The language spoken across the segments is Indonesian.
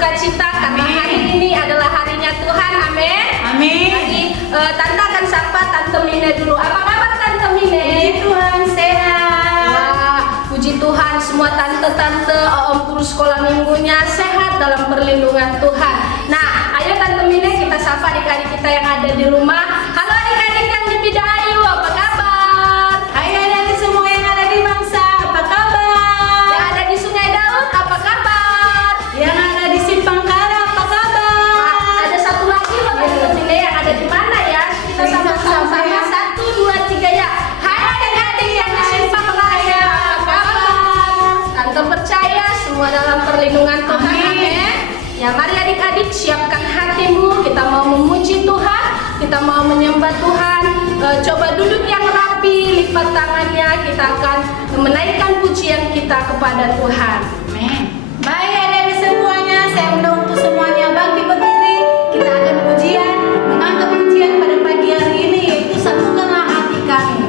bersukacita karena hari ini adalah harinya Tuhan. Amin. Amin. Jadi Tante akan sapa Tante Mine dulu. Apa kabar Tante Mine? Puji Tuhan, sehat. Wah, puji Tuhan, semua tante-tante om guru sekolah minggunya sehat dalam perlindungan Tuhan. Nah, ayo Tante Mine kita sapa adik-adik kita yang ada di rumah. Halo adik-adik yang di Bidayu, apa kabar? Hai adik-adik semua yang ada di Mangsa, apa kabar? Yang ada di Sungai Daun, apa kabar? Yang ada di Simpang Kara, apa kabar? Ada satu lagi loh Tante Mine yang ada di mana ya? Kita sama-sama ya. 1, 2, 3 ya. Hai adik-adik yang di Simpang Raya, apa kabar? Tante percaya semua dalam perlindungan Tuhan. Amin. Amin. Ya mari adik-adik siapkan hatimu, kita mau memuji Tuhan, kita mau menyembah Tuhan. Coba duduk yang rapi, lipat tangannya, kita akan menaikkan pujian kita kepada Tuhan. Amin. Baik adik-adik semuanya, saya undang untuk semuanya bangkit berdiri. Kita akan pujian, mengangkat pujian pada pagi hari ini, yaitu satukanlah hati kami.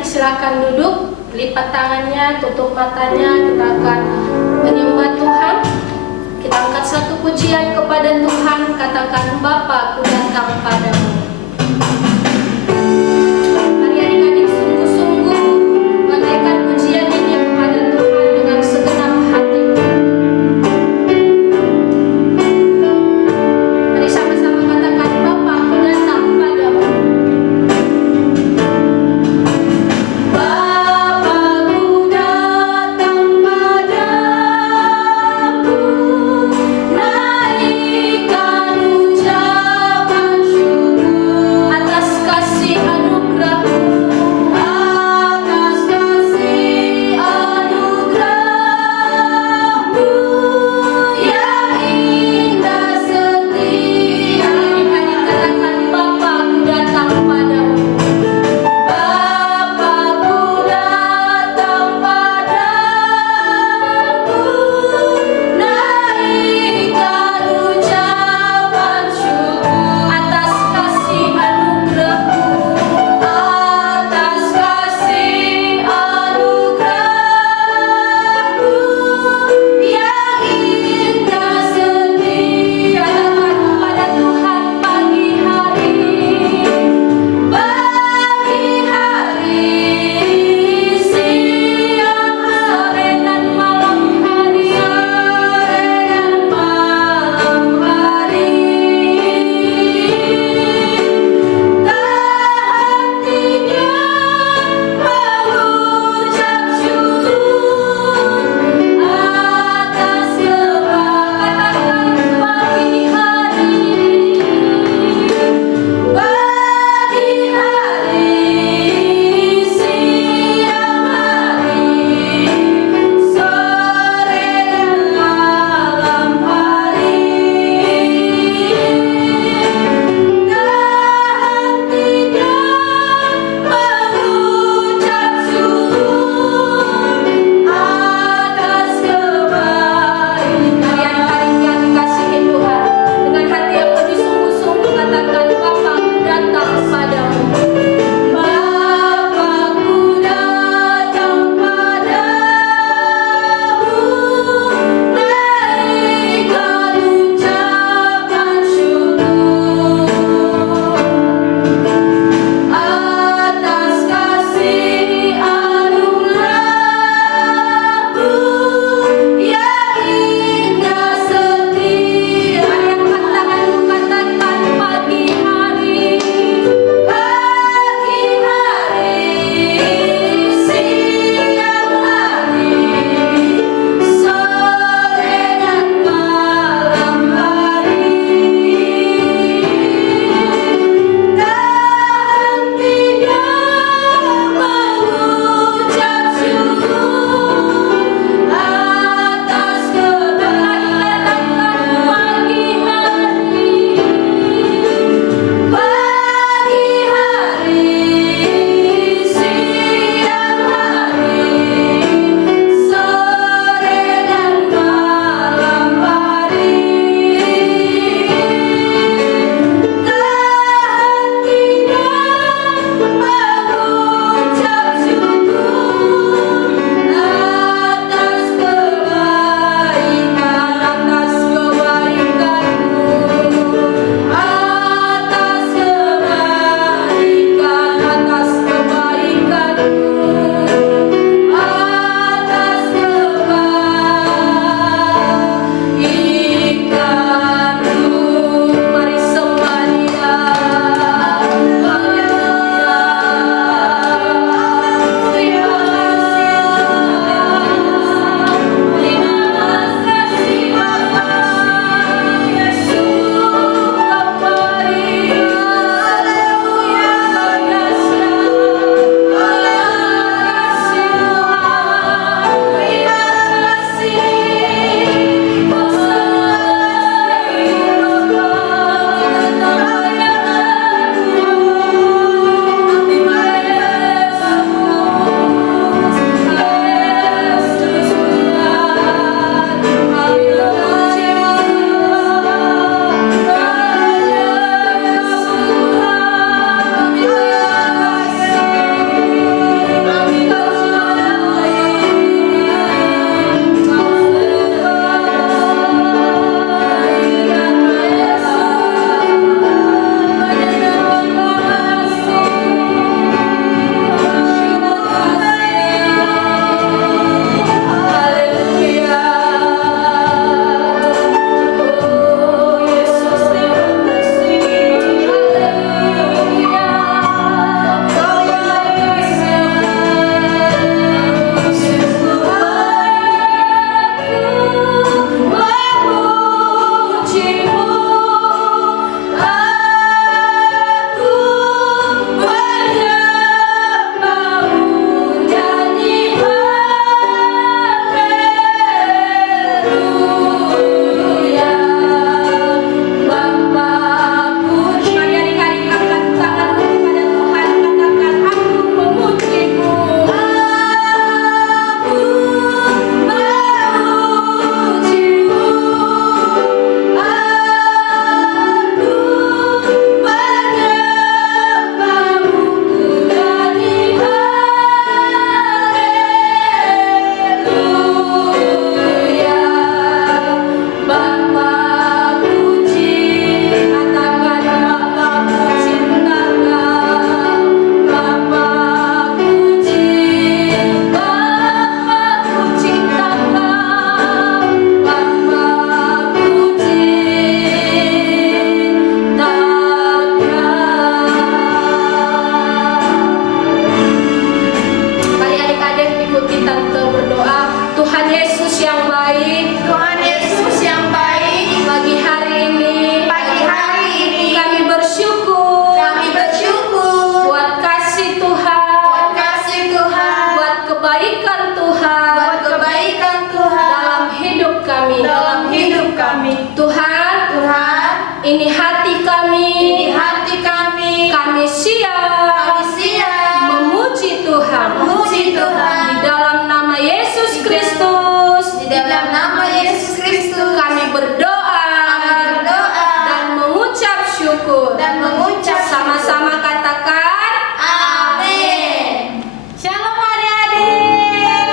Silakan duduk, lipat tangannya, tutup matanya, kita akan menyembah Tuhan. Kita angkat satu pujian kepada Tuhan, katakan Bapa, ku datang padamu. Mari adik-adik sungguh-sungguh menaikkan pujian ini kepada Tuhan dengan segenap hatimu. Mari sama-sama katakan Bapa, ku datang padamu. Naikkan ucapan syukur. Tuhan Yesus yang baik, Tuhan Yesus yang baik, pagi hari ini kami bersyukur buat kasih Tuhan, buat kebaikan Tuhan dalam hidup kami. Tuhan, ini hati kami siap memuji Tuhan. Di dalam nama Yesus Kristus kami berdoa dan mengucap syukur. Sama-sama katakan Amin. Shalom adik-adik.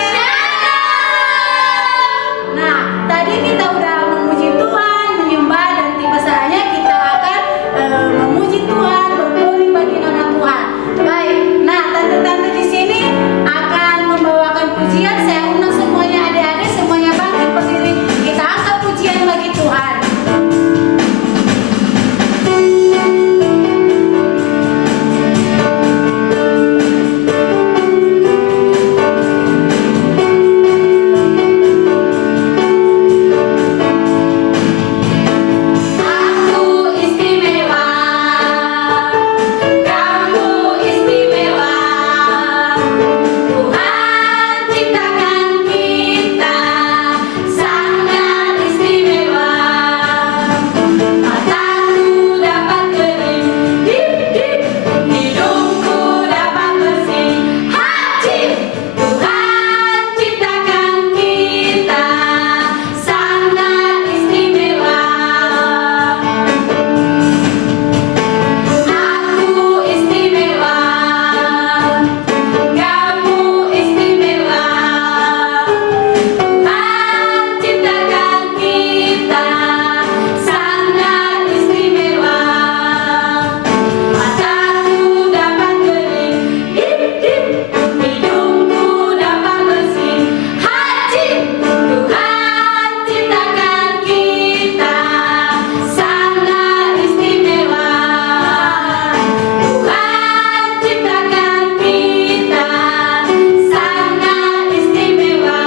Nah, tadi kita udah memuji Tuhan, menyembah, dan tiba saatnya kita akan memuji Tuhan, berdoa bagi nama Tuhan. Baik. Nah, tante-tante di sini akan membawakan pujian. Saya undang semuanya adik-adik, semuanya bangkit berdiri. Kita angkat pujian bagi Tuhan. Aku istimewa, kamu istimewa. Tuhan ciptakan kita sangat istimewa. Mataku dapat kering, hidungku dapat bersih. Hajim, Tuhan ciptakan kita sangat istimewa. Aku istimewa, kamu istimewa. Tuhan ciptakan kita sangat istimewa. Mataku dapat kering, hidungku dapat bersih. Hajim, Tuhan ciptakan kita sangat istimewa. Tuhan ciptakan kita sangat istimewa.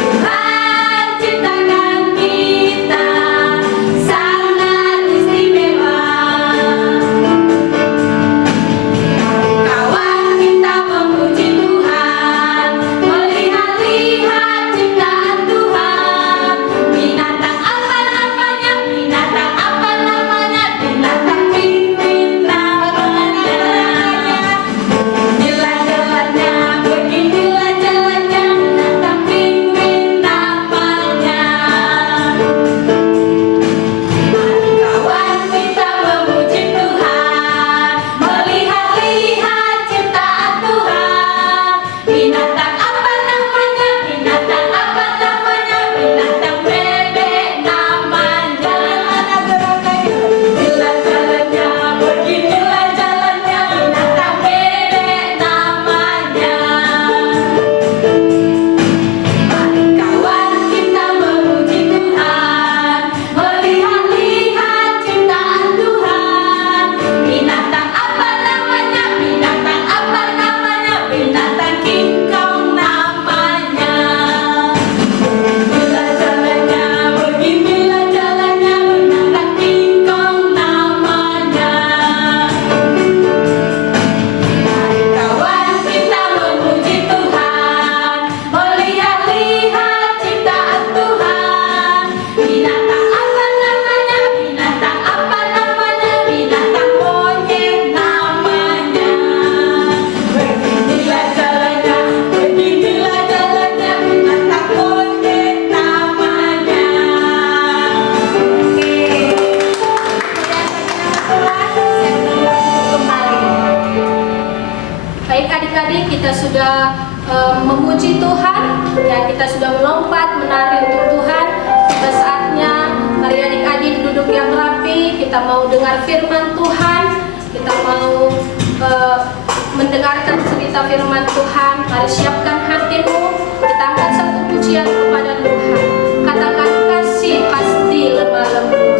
Tuhan ciptakan kita sangat istimewa. Kawan kita memuji Tuhan, melihat-lihat ciptaan Tuhan. Binatang apa namanya? Binatang pinguin namanya. Beginilah jalannya, binatang pinguin namanya. Kawan kita memuji Tuhan, melihat-lihat ciptaan Tuhan. Binatang apa namanya? Binatang bebek namanya. Beginilah jalannya, binatang bebek namanya. Kawan kita memuji Tuhan, melihat-lihat ciptaan Tuhan. Binatang apa namanya? Binatang kingkong namanya. Beginilah jalannya, binatang kingkong namanya. Kawan kita memuji Tuhan, melihat-lihat ciptaan Tuhan. Binatang apa namanya? Binatang monyet namanya. Beginilah jalannya, binatang monyet namanya. baik adik-adik, kita sudah memuji Tuhan, ya kita sudah melompat menari untuk Tuhan. Tiba saatnya mari adik-adik duduk yang rapi. Kita mau dengar firman Tuhan, kita mau mendengarkan cerita firman Tuhan. Mari siapkan hatimu, kita angkat satu pujian kepada Tuhan. Katakan kasih pasti lemah lembut.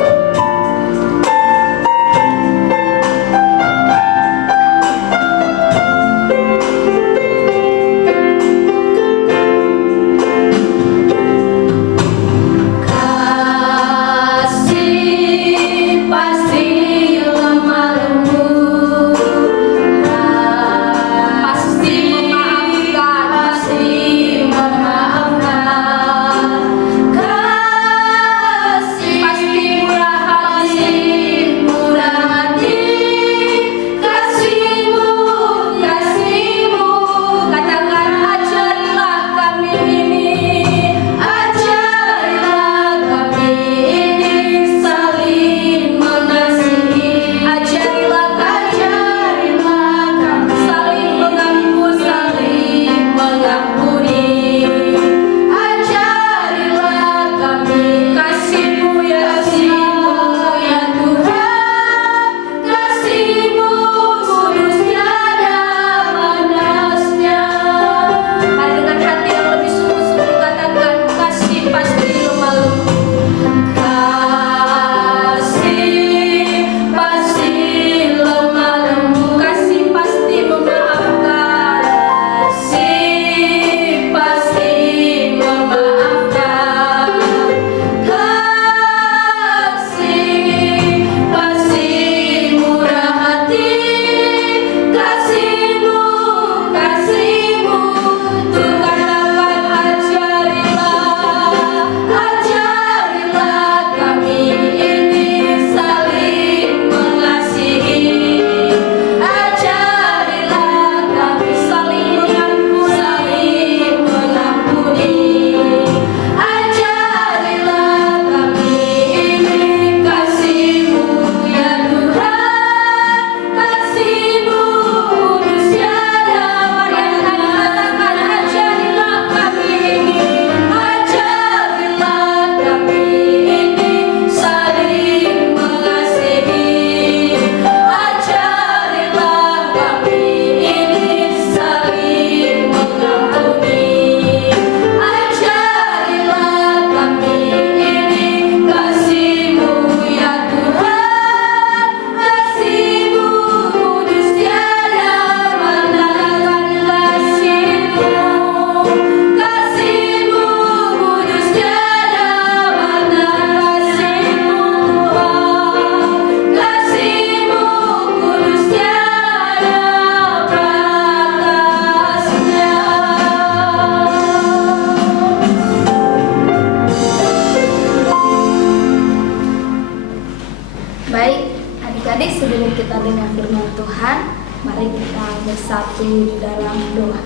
Sebelum kita dengar firman Tuhan, mari kita bersatu di dalam doa.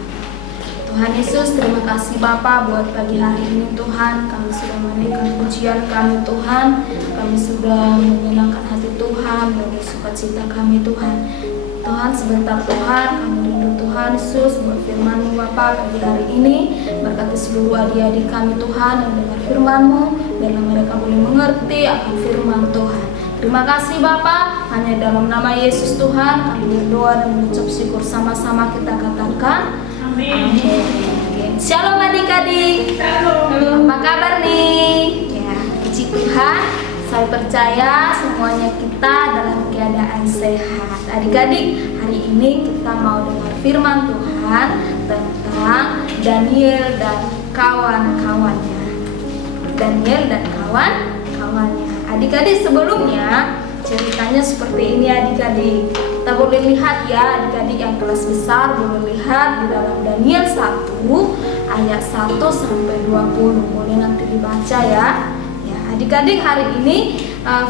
Tuhan Yesus, terima kasih Bapa buat pagi hari ini Tuhan. Kami sudah menaikkan pujian kami Tuhan. Kami sudah menyenangkan hati Tuhan dan sukacita kami Tuhan. Tuhan, sebentar Tuhan, kami rindu Tuhan Yesus buat firman-Mu Bapa pagi hari ini. Berkati seluruh adik-adik kami Tuhan yang dengar firman-Mu, biarlah mereka boleh mengerti akan firman Tuhan. Terima kasih Bapa, hanya dalam nama Yesus Tuhan kami berdoa dan mengucap syukur, sama-sama kita katakan amin. Shalom adik-adik. Apa kabar nih? Ya, puji Tuhan. Saya percaya semuanya kita dalam keadaan sehat. Adik-adik, hari ini kita mau dengar firman Tuhan tentang Daniel dan kawan-kawannya. Daniel dan kawan-kawannya. Adik-adik, sebelumnya ceritanya seperti ini adik-adik. Kita boleh lihat ya adik-adik yang kelas besar, boleh lihat di dalam Daniel 1 ayat 1 sampai 20. Boleh nanti dibaca ya. Ya, adik-adik, hari ini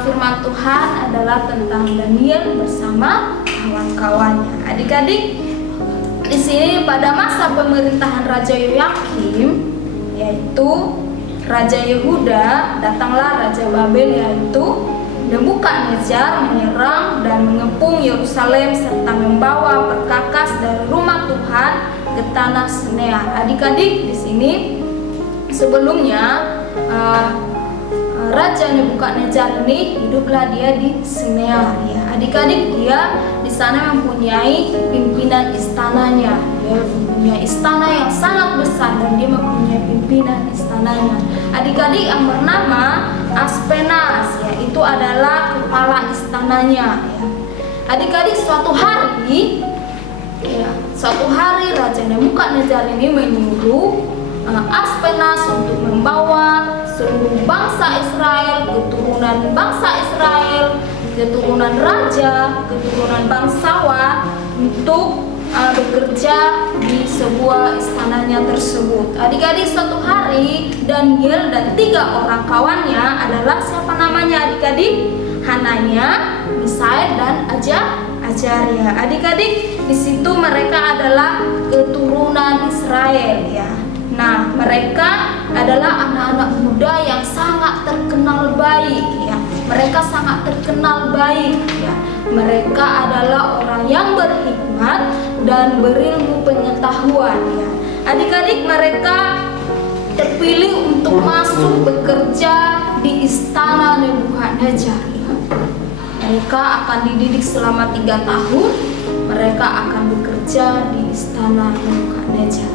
firman Tuhan adalah tentang Daniel bersama kawan-kawannya. Adik-adik, di sini pada masa pemerintahan Raja Yoyakim, yaitu Raja Yehuda, datanglah Raja Babel yaitu Nebukadnezar menyerang dan mengepung Yerusalem serta membawa perkakas dari rumah Tuhan ke tanah Sinear. Adik-adik, di sini sebelumnya Raja Nebukadnezar ini hiduplah dia di Sinear ya. Adik-adik, dia di sana mempunyai pimpinan istananya. Dia mempunyai istana yang sangat besar dan dia mempunyai pimpinan istananya. Adik-adik, yang bernama Aspenas ya, itu adalah kepala istananya ya. Adik-adik, suatu hari Raja Nebukadnezar ini menyuruh Aspenas untuk membawa seluruh bangsa Israel, keturunan bangsa Israel, keturunan raja, keturunan bangsawan untuk bekerja di sebuah istananya tersebut. Adik-adik, suatu hari Daniel dan 3 orang kawannya adalah siapa namanya adik-adik? Hananya, Misael dan Azaria. Adik-adik, di situ mereka adalah keturunan Israel ya. Nah, mereka adalah anak-anak muda yang sangat terkenal baik ya. Mereka sangat terkenal baik ya. Mereka adalah orang yang berhikmat dan berilmu pengetahuan ya. Adik-adik, mereka terpilih untuk masuk bekerja di istana Nebukadnezar ya. Mereka akan dididik selama 3 tahun. Mereka akan bekerja di istana Nebukadnezar ya.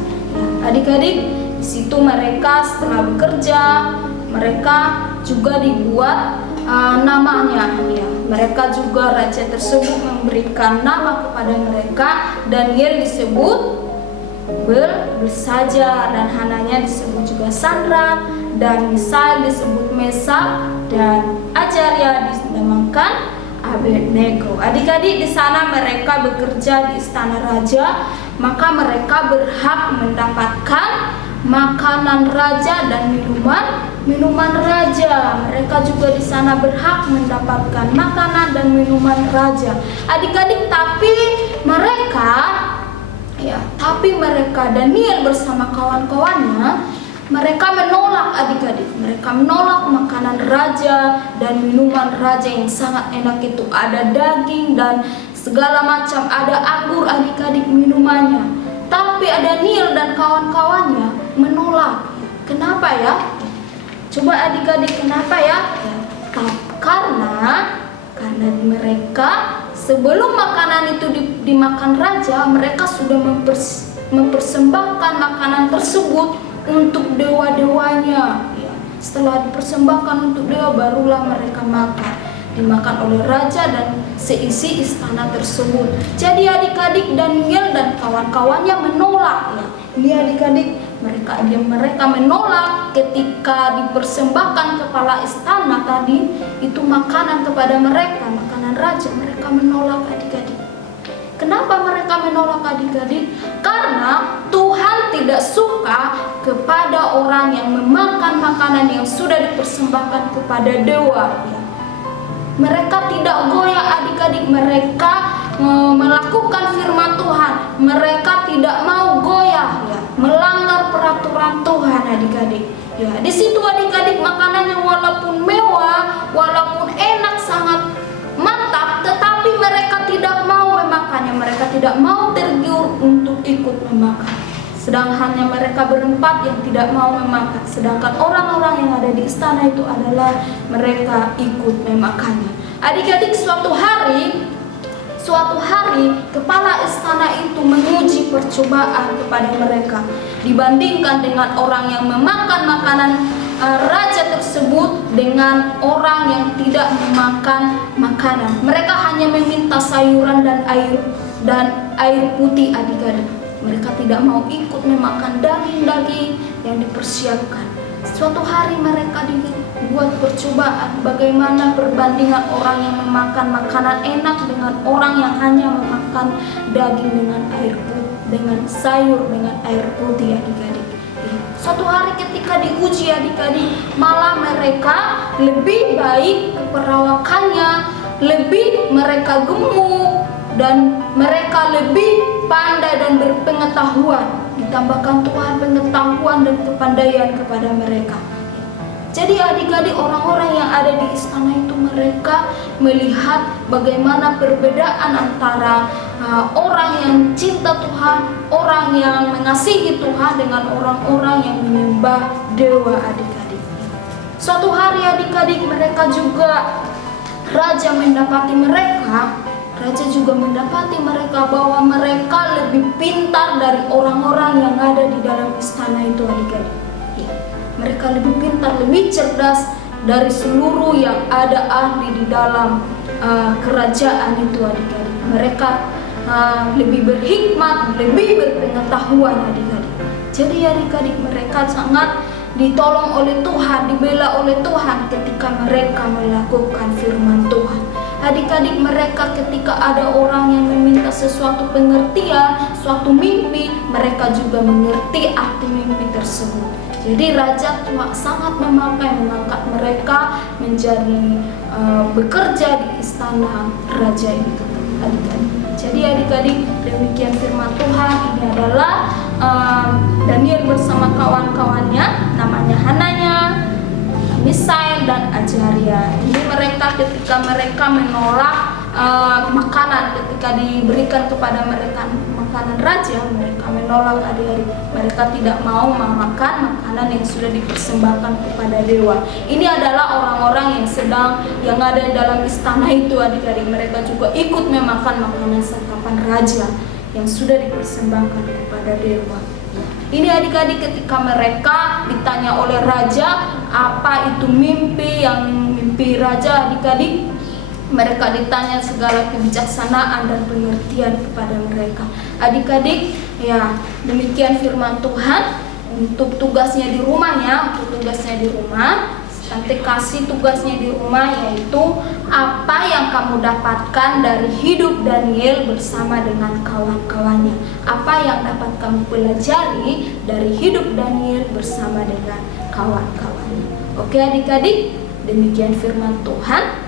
Adik-adik, di situ mereka setelah bekerja, mereka juga dibuat namanya ya. Mereka juga, raja tersebut memberikan nama kepada mereka. Daniel disebut Belsajar dan Hananya disebut juga Sandra, dan Misael disebut Mesak, dan Azaria dinamakan Abednego. Adik-adik, di sana mereka bekerja di istana raja, maka mereka berhak mendapatkan makanan raja dan minuman raja. Mereka juga di sana berhak mendapatkan makanan dan minuman raja. Adik-adik, tapi mereka Daniel bersama kawan-kawannya, mereka menolak adik-adik. Mereka menolak makanan raja dan minuman raja yang sangat enak itu. Ada daging dan segala macam, ada anggur adik-adik minumannya. Tapi Daniel dan kawan-kawannya menolak. Kenapa ya? Coba adik-adik, kenapa ya? Karena mereka sebelum makanan itu dimakan raja, mereka sudah mempersembahkan makanan tersebut untuk dewa-dewanya ya. Setelah dipersembahkan untuk dewa, barulah mereka dimakan oleh raja dan seisi istana tersebut. Jadi adik-adik, Daniel dan kawan-kawannya menolak ya. Ini adik-adik, mereka menolak ketika dipersembahkan kepala istana tadi itu makanan kepada mereka, makanan raja. Mereka menolak adik-adik. Kenapa mereka menolak adik-adik? Karena Tuhan tidak suka kepada orang yang memakan makanan yang sudah dipersembahkan kepada dewa ya. Mereka tidak goyah adik-adik, mereka melakukan firman Tuhan. Mereka tidak mau goyah, ya, melanggar peraturan Tuhan adik-adik. Ya, di situ adik-adik makanannya walaupun mewah, walaupun enak, sangat mantap, tetapi mereka tidak mau memakannya. Mereka tidak mau tergiur untuk ikut memakan. Sedangkan mereka berempat yang tidak mau memakan. Sedangkan orang-orang yang ada di istana itu adalah mereka ikut memakannya. Adik-adik, suatu hari kepala istana itu menguji percobaan kepada mereka. Dibandingkan dengan orang yang memakan makanan raja tersebut dengan orang yang tidak memakan makanan. Mereka hanya meminta sayuran dan air putih adik-adik. Mereka tidak mau ikut memakan daging-daging yang dipersiapkan. Suatu hari mereka dibuat percobaan bagaimana perbandingan orang yang memakan makanan enak dengan orang yang hanya memakan daging dengan sayur, dengan air putih adik-adik. Suatu hari ketika diuji adik-adik, malah mereka lebih baik keperawakannya, lebih mereka gemuk, dan mereka lebih pandai dan berpengetahuan. Ditambahkan Tuhan pengetahuan dan kepandaian kepada mereka. Jadi adik-adik, orang-orang yang ada di istana itu mereka melihat bagaimana perbedaan antara orang yang cinta Tuhan, orang yang mengasihi Tuhan dengan orang-orang yang menyembah dewa adik-adik. Suatu hari adik-adik Raja juga mendapati mereka bahwa mereka lebih pintar dari orang-orang yang ada di dalam istana itu adik-adik. Mereka lebih pintar, lebih cerdas dari seluruh yang ada ahli di dalam kerajaan itu adik-adik. Mereka lebih berhikmat, lebih berpengetahuan adik-adik. Jadi adik-adik, mereka sangat ditolong oleh Tuhan, dibela oleh Tuhan ketika mereka melakukan firman Tuhan. Adik-adik, mereka ketika ada orang yang meminta sesuatu pengertian, suatu mimpi, mereka juga mengerti arti mimpi tersebut. Jadi raja sangat mengangkat mereka menjadi bekerja di istana raja itu adik-adik. Jadi adik-adik, demikian firman Tuhan. Ini adalah Daniel bersama kawan-kawannya, namanya Hananya, Misael dan Azaria. Ini mereka ketika mereka menolak makanan, ketika diberikan kepada mereka makanan raja, mereka menolak adik-adik. Mereka tidak mau memakan makanan yang sudah dipersembahkan kepada dewa. Ini adalah orang-orang yang ada di dalam istana itu adik-adik. Mereka juga ikut memakan makanan santapan raja yang sudah dipersembahkan kepada dewa. Ini adik-adik, ketika mereka ditanya oleh raja apa itu mimpi raja adik-adik, mereka ditanya segala kebijaksanaan dan pengertian kepada mereka. Adik-adik, ya, demikian firman Tuhan. Untuk tugasnya di rumahnya, Tante kasih tugasnya di rumah, yaitu apa yang kamu dapatkan dari hidup Daniel bersama dengan kawan-kawannya. Apa yang dapat kamu pelajari dari hidup Daniel bersama dengan kawan-kawannya. Oke adik-adik, demikian firman Tuhan.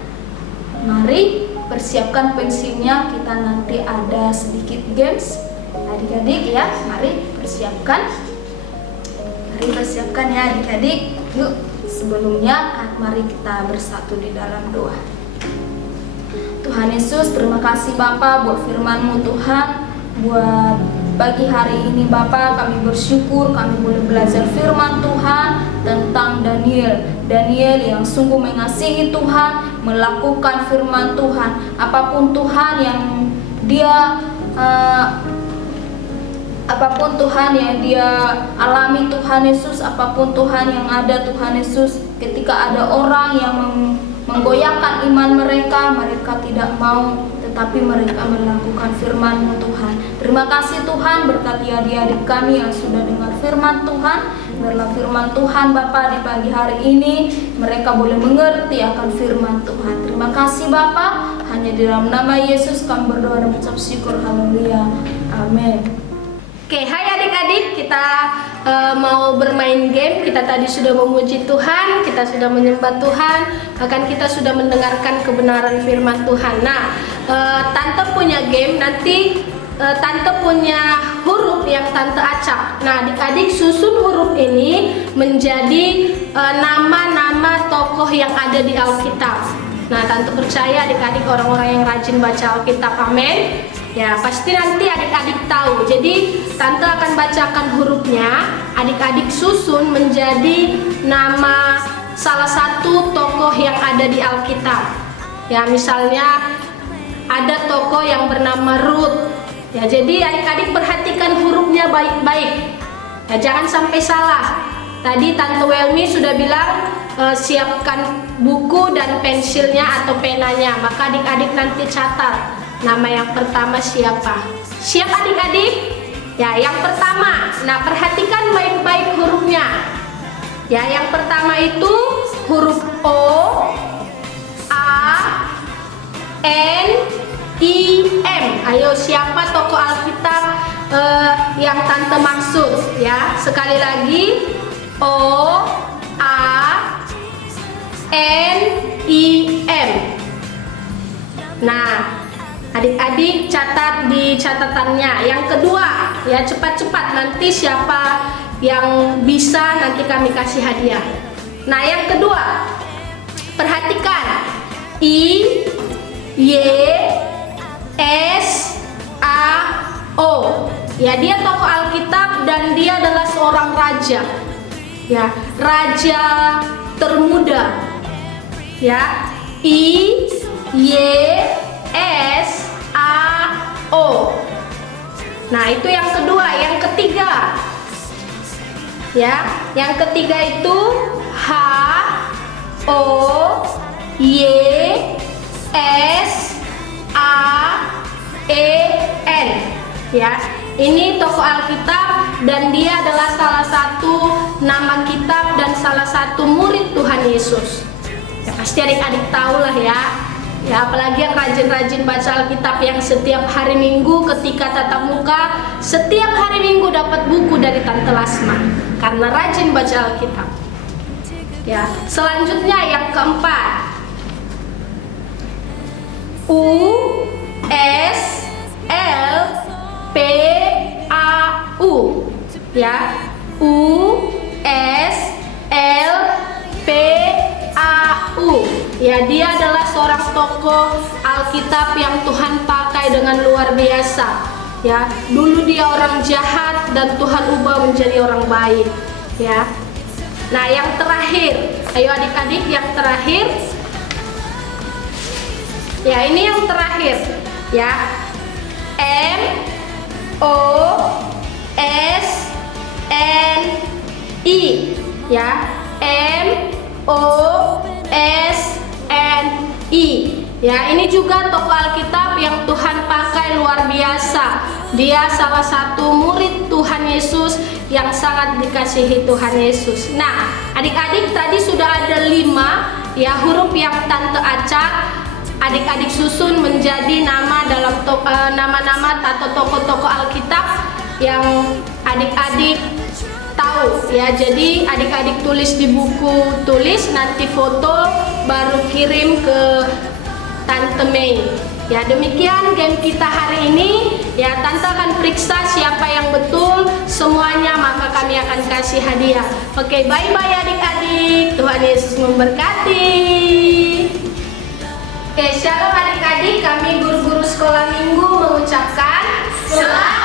Mari persiapkan pensilnya, kita nanti ada sedikit games. Adik-adik ya, mari persiapkan. Ya adik-adik. Yuk, sebelumnya mari kita bersatu di dalam doa. Tuhan Yesus, terima kasih Bapa buat firman-Mu Tuhan. Buat pagi hari ini Bapa, kami bersyukur kami boleh belajar firman Tuhan tentang Daniel yang sungguh mengasihi Tuhan, melakukan firman Tuhan. Apapun Tuhan yang dia alami Tuhan Yesus, apapun Tuhan yang ada Tuhan Yesus, ketika ada orang yang menggoyahkan iman mereka tidak mau, tetapi mereka melakukan firman-Mu Tuhan. Terima kasih Tuhan, berkati adik-adik kami yang sudah dengar firman Tuhan. Biarlah firman Tuhan Bapa di pagi hari ini mereka boleh mengerti akan firman Tuhan. Terima kasih Bapa, hanya di dalam nama Yesus kami berdoa dan mengucap syukur. Haleluya. Amin. Oke, hai adik-adik. adik-adik, kita mau bermain game. Kita tadi sudah memuji Tuhan, kita sudah menyembah Tuhan, bahkan kita sudah mendengarkan kebenaran firman Tuhan. Nah, Tante punya game, nanti Tante punya huruf yang Tante acak. Nah, adik-adik susun huruf ini menjadi nama-nama tokoh yang ada di Alkitab. Nah, Tante percaya adik-adik orang-orang yang rajin baca Alkitab, amin. Ya, pasti nanti adik-adik tahu. Jadi, Tante akan bacakan hurufnya, adik-adik susun menjadi nama salah satu tokoh yang ada di Alkitab. Ya, misalnya ada tokoh yang bernama Ruth. Ya, jadi adik-adik perhatikan hurufnya baik-baik. Ya, jangan sampai salah. Tadi Tante Welmi sudah bilang siapkan buku dan pensilnya atau penanya. Maka adik-adik nanti catat nama yang pertama siapa. Siap adik-adik? Ya, yang pertama. Nah, perhatikan baik-baik hurufnya. Ya, yang pertama itu huruf O, A, N, I, M. Ayo, siapa tokoh Alkitab yang Tante maksud? Ya, sekali lagi O, A, N, I, M. Nah, adik-adik catat di catatannya. Yang kedua, ya cepat-cepat, nanti siapa yang bisa nanti kami kasih hadiah. Nah, yang kedua, perhatikan I, Y, S, A, O. Ya, dia tokoh Alkitab dan dia adalah seorang raja. Ya, raja termuda. Ya, I, Y, S, A, O. Nah, itu yang kedua. Yang ketiga, ya, yang ketiga itu H, O, Y, S, A, E, N. Ya, ini tokoh Alkitab dan dia adalah salah satu nama kitab dan salah satu murid Tuhan Yesus. Ya, pasti adik-adik tahu lah ya. Ya, apalagi yang rajin-rajin baca Alkitab yang setiap hari Minggu ketika tatap muka, setiap hari Minggu dapat buku dari Tante Lasma karena rajin baca Alkitab. Ya, selanjutnya yang keempat. U, S, L, P, A, U. Ya, U, S, L, P, A, U. Ya, dia adalah seorang tokoh Alkitab yang Tuhan pakai dengan luar biasa. Ya, dulu dia orang jahat dan Tuhan ubah menjadi orang baik. Ya. Nah, yang terakhir, ayo adik-adik, yang terakhir. Ya, ini yang terakhir. Ya, M, O, S, N, I. Ya, M, O, S, N, I. Ya, ini juga tokoh Alkitab yang Tuhan pakai luar biasa. Dia salah satu murid Tuhan Yesus yang sangat dikasihi Tuhan Yesus. Nah, adik-adik tadi sudah ada 5 ya huruf yang Tante acak. Adik-adik susun menjadi nama dalam nama-nama atau tokoh-tokoh Alkitab yang adik-adik tahu ya. Jadi adik-adik tulis di buku tulis, nanti foto baru kirim ke Tante Mei. Ya, demikian game kita hari ini. Ya, Tante akan periksa siapa yang betul semuanya, maka kami akan kasih hadiah. Oke, bye-bye adik-adik. Tuhan Yesus memberkati. Oke, shalom adik-adik. Kami guru-guru sekolah minggu mengucapkan selamat